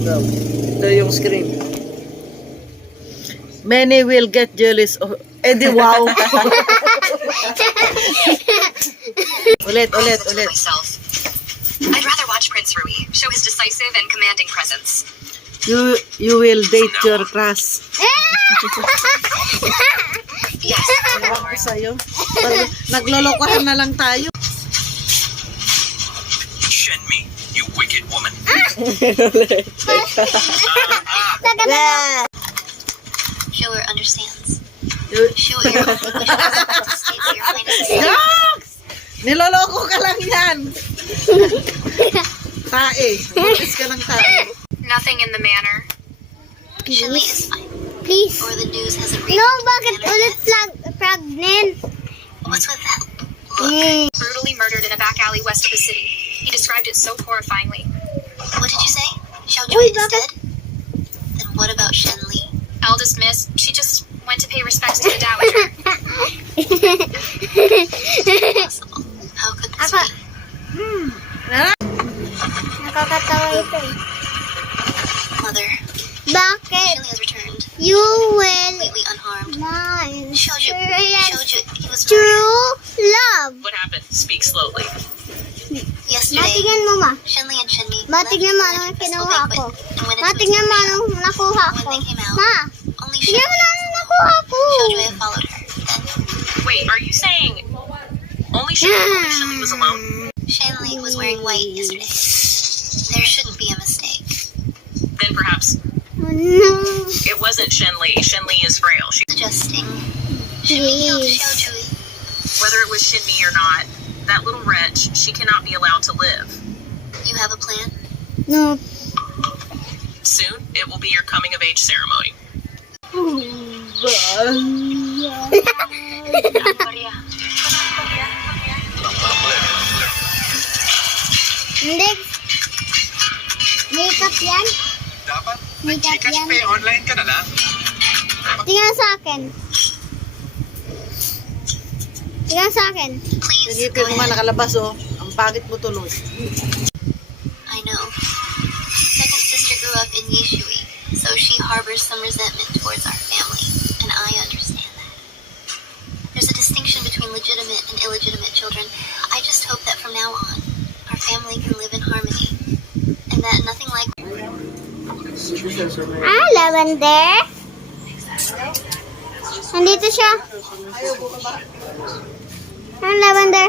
Go. Ito yung screen. Many will get jealous of... Eh di wow. ulit. Myself. I'd rather watch Prince Rui show his decisive and commanding presence. You will date your crush. Yes. Ewan ko sa'yo. Naglolokohan na lang tayo. Shenmi, you wicked woman. Show her understands. You- Show her to stay for your highness. Dogs! Niloloko ka lang yan. Tae. Butis ka ng tae. Nothing in the manor. Shenli is fine. Please. Or the news hasn't reached No, the bakit manor ulit yet. pregnant? What's with that look? Brutally murdered in a back alley west of the city. He described it so horrifyingly. What did you say? Xiao Jui Uy, is bakit? dead? Then what about Shenli? Eldest miss, she just went to pay respects to the Dowager. Impossible. How could this Ako. be? Nakakatawa ito eh. Mother, Bakit? Shenli has returned, You will completely unharmed. not Xiaoju, experience he was murdered true love. What happened? Speak slowly. yesterday. Matignan mo ma. Shenli and Shenmi Matignan mo left anong the kinuha ko. and went into Matignan mo anong nakuha When ko. they came out, Ma, only tignan mo na Shenli anong nakuha ko. had followed her. Then Wait, are you saying only Shenli was alone? Shenli was wearing white yesterday. There shouldn't be a mistake. Then perhaps Oh no. it wasn't Shenli. Shenli is frail. Suggesting should we kill Please. Xiaojui? Whether it was Shenmi or not, that little wretch, she cannot be allowed to live. You have a plan? No. Soon, it will be your coming of age ceremony. Hindi. Makeup yan? Dapat Makeup yan? online ka na lang. Tingnan sa akin. Tingnan sa akin. Please Hindi go ka naman ahead. nakalabas oh. Ang pagit mo tuloy. I know. Second sister grew up in Yishui, so she harbors some resentment towards our family, and I understand that. There's a distinction between legitimate and illegitimate children. I just hope that from now on, our family can live in harmony, and that nothing like Ah, lavender. Nandito siya. Ah, lavender.